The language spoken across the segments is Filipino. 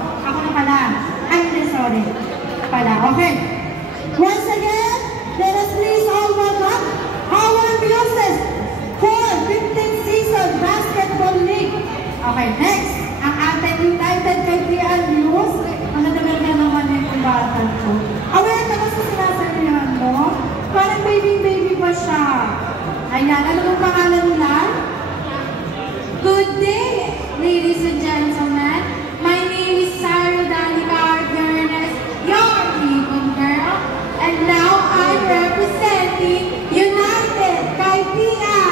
Ako na pala. Ay, hindi, sorry. Pala, okay. Once again, let us please all welcome our Muses for 15th season Basketball League. Okay, next, ang ating United Kaibigan Muse. Ang nadagal na naman yung kumbatan ko. Aware ka ba sa sinasabihan mo? Parang baby pa siya. Ayan, ano ang pangalan nila? Good day, ladies and gentlemen. My name is Sarah Danica Argernes, your people girl. And now I'm representing United Kaibigan.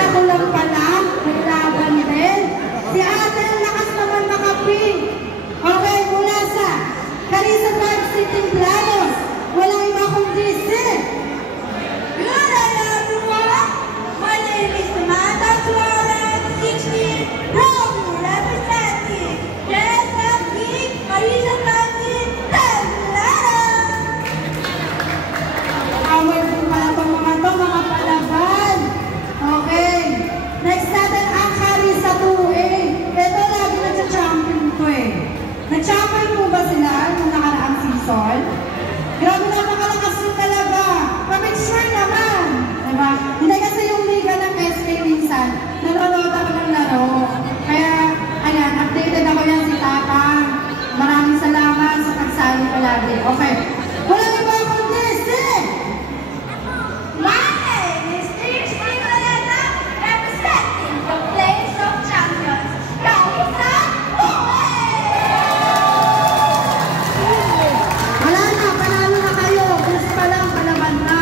Ako lang pala, naglaban din. Si ate ang lakas naman makaping. Okay, mula sa Carissa Park City Planos. Walang iba kundi si. Good day everyone. My name is Samantha Suarez, 16, proudly representing JSFP Carissa Park City Planos. Awal din pala itong mga palaban. Okay. Next natin ang Carissa 2A. Ito lagi nagsa-champion ko eh. Nag-champion po ba sila nung nakaraang season? Grabe na makalakas yun talaga. Make sure naman. Diba? Hindi kasi yung liga ng SK minsan, nanonood ako ng laro. Kaya, ayan, updated ako yan si Tatang. Maraming salamat sa pagsali palagi. Okay. Walang iba kundi si! My name is Trixie Malena, representing the Place of Champions, Carissa Uwe! Wala na, panalo na kayo. Plus pa lang, palaban na.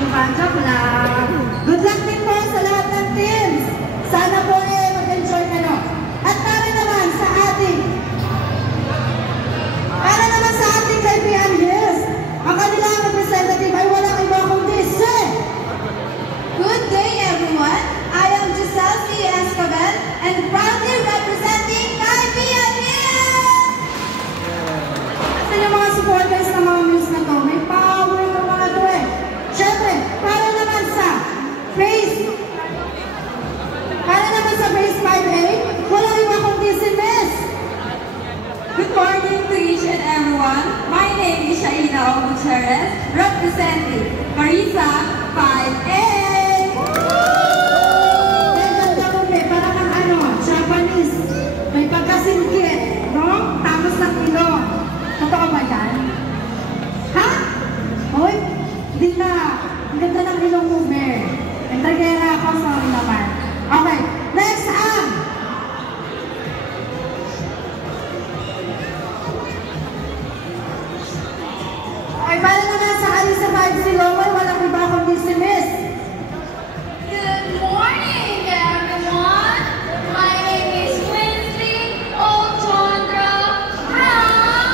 Diba? Joke lang. Good luck din po sa lahat ng teams. Sana po mag-enjoy kayo. At para naman sa ating kaibigan, yes. Ang kanilang representative ay walang iba kundi si. Good day everyone. I am Giselle C. Escobar and proudly representing Kaibigan Hills. Kasi yung mga supporters ng mga Muse na to, may power ng mga to eh. Siyempre, para naman sa Phase 5A, walang iba kundi si Miss. Good morning to each and everyone. My name is Shaina Gutierrez, representing Carissa 5A. Ganda mo be, parang ang ano, Japanese. May pagkasingkit, no? Tapos ng ilong. Totoo ba yan? Ha? Hoy, hindi na. Ang ganda ng ilong mo, be. Entagera ako, sorry naman. Okay, next ang ay, para naman sa Carissa 5 si Lowell, walang iba kundi si Miss. Good morning, everyone. My name is Winsley Ochondra from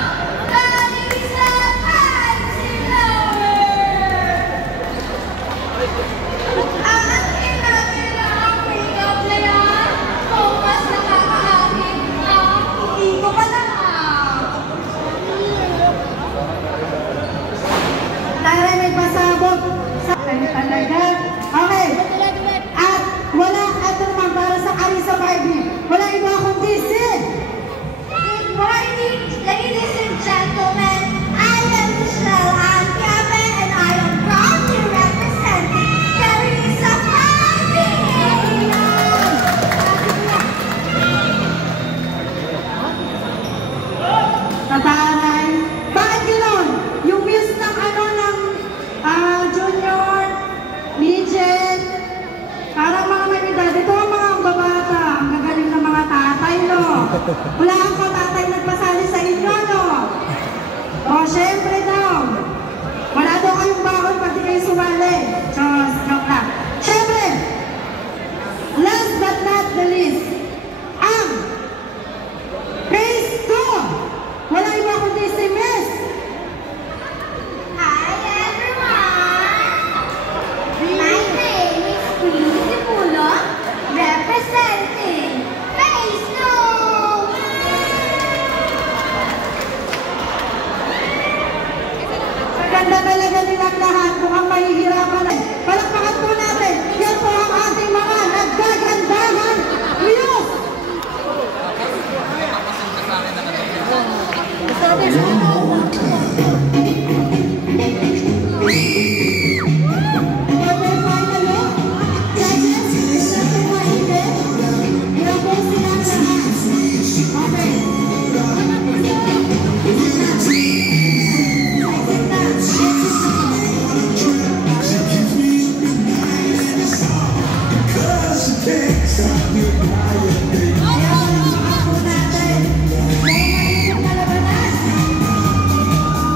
Carissa 5 si Lowell. Ang inabilang pick-up na yan, kung mas nakakaakit na, hindi ko pa lang. Tara, may pasabog sa kanya talaga. Okay. At wala, ito naman para sa Carissa 5. Wala iba kundi si. Good morning, ladies and gentlemen. I am Michelle Ancabe and I am proudly representing Carissa 5. Tataray. Bakit gano'n? Yung Miss ng ano ng junior, midget, parang mga may edad. Ito ang mga babata. Ang gagaling ng mga tatay, no? Wala ang katatay nagpasali sa inyo, no? O, syempre daw. Wala daw kayong bakon pati kayo sumali. Diyos, joke lang. Syempre, last but not the least, ang Phase 2. Wala iba kundi si Miss. Hi everyone. My name is Queen Simulo, representing Phase 2.